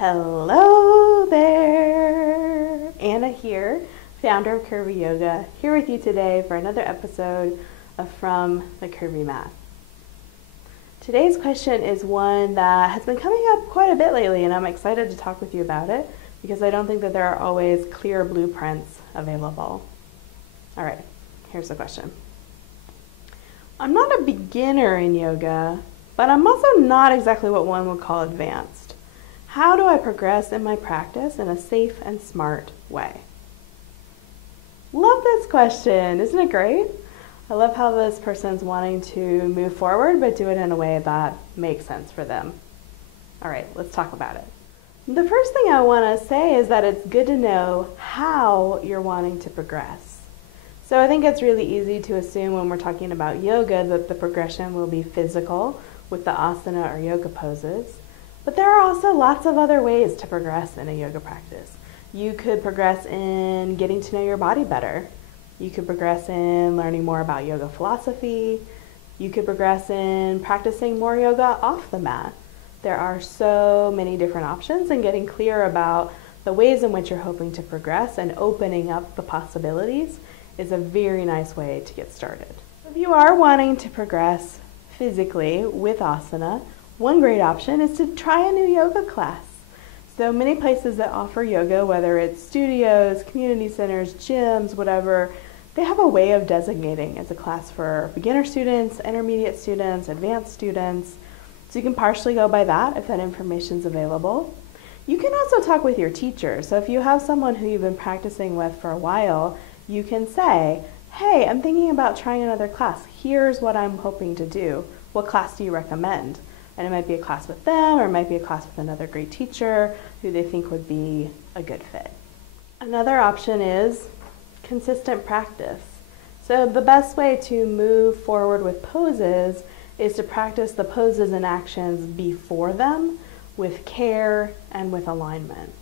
Hello there! Anna here, founder of Curvy Yoga, here with you today for another episode of From the Curvy Mat. Today's question is one that has been coming up quite a bit lately, and I'm excited to talk with you about it because I don't think that there are always clear blueprints available. All right, here's the question. I'm not a beginner in yoga, but I'm also not exactly what one would call advanced. How do I progress in my practice in a safe and smart way? Love this question. Isn't it great? I love how this person's wanting to move forward, but do it in a way that makes sense for them. All right, let's talk about it. The first thing I want to say is that it's good to know how you're wanting to progress. So I think it's really easy to assume when we're talking about yoga that the progression will be physical with the asana or yoga poses. But there are also lots of other ways to progress in a yoga practice. You could progress in getting to know your body better. You could progress in learning more about yoga philosophy. You could progress in practicing more yoga off the mat. There are so many different options, and getting clear about the ways in which you're hoping to progress and opening up the possibilities is a very nice way to get started. If you are wanting to progress physically with asana, one great option is to try a new yoga class. So many places that offer yoga, whether it's studios, community centers, gyms, whatever, they have a way of designating as a class for beginner students, intermediate students, advanced students. So you can partially go by that if that information is available. You can also talk with your teacher. So if you have someone who you've been practicing with for a while, you can say, hey, I'm thinking about trying another class. Here's what I'm hoping to do. What class do you recommend? And it might be a class with them, or it might be a class with another great teacher who they think would be a good fit. Another option is consistent practice. So the best way to move forward with poses is to practice the poses and actions before them with care and with alignment.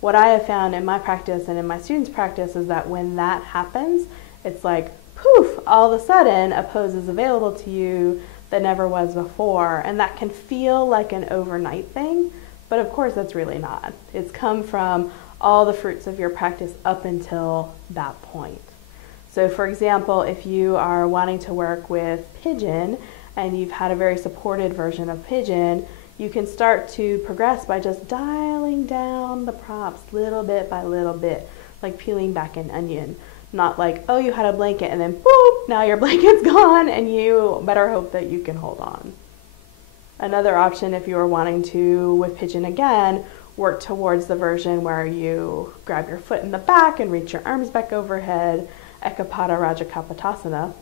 What I have found in my practice and in my students' practice is that when that happens, it's like, poof, all of a sudden a pose is available to you that never was before, and that can feel like an overnight thing, but of course that's really not. It's come from all the fruits of your practice up until that point. So for example, if you are wanting to work with pigeon and you've had a very supported version of pigeon, you can start to progress by just dialing down the props little bit by little bit, like peeling back an onion. Not like, oh, you had a blanket and then boop, now your blanket's gone and you better hope that you can hold on. Another option, if you are wanting to, with pigeon again, work towards the version where you grab your foot in the back and reach your arms back overhead, Ekapada Raja Kapotasana.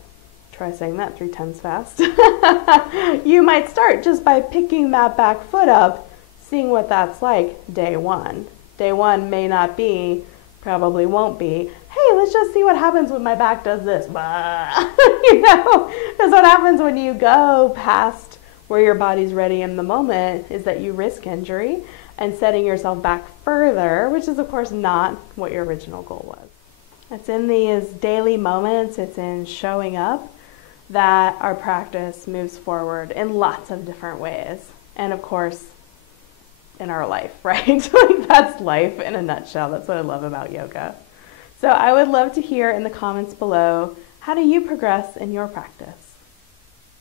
Try saying that 3 times fast. You might start just by picking that back foot up, seeing what that's like day one. Day one may not be, probably won't be, hey, let's just see what happens when my back does this. You know, because what happens when you go past where your body's ready in the moment is that you risk injury and setting yourself back further, which is of course not what your original goal was. It's in these daily moments, it's in showing up that our practice moves forward in lots of different ways. And of course, in our life, right? Like that's life in a nutshell. That's what I love about yoga. So I would love to hear in the comments below, how do you progress in your practice?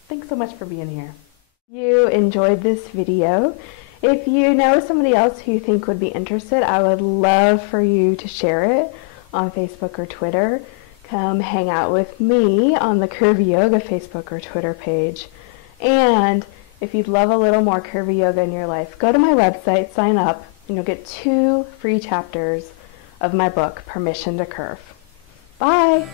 Thanks so much for being here. If you enjoyed this video, if you know somebody else who you think would be interested, I would love for you to share it on Facebook or Twitter. Come hang out with me on the Curvy Yoga Facebook or Twitter page. And if you'd love a little more curvy yoga in your life, go to my website, sign up, and you'll get 2 free chapters of my book, Permission to Curve. Bye!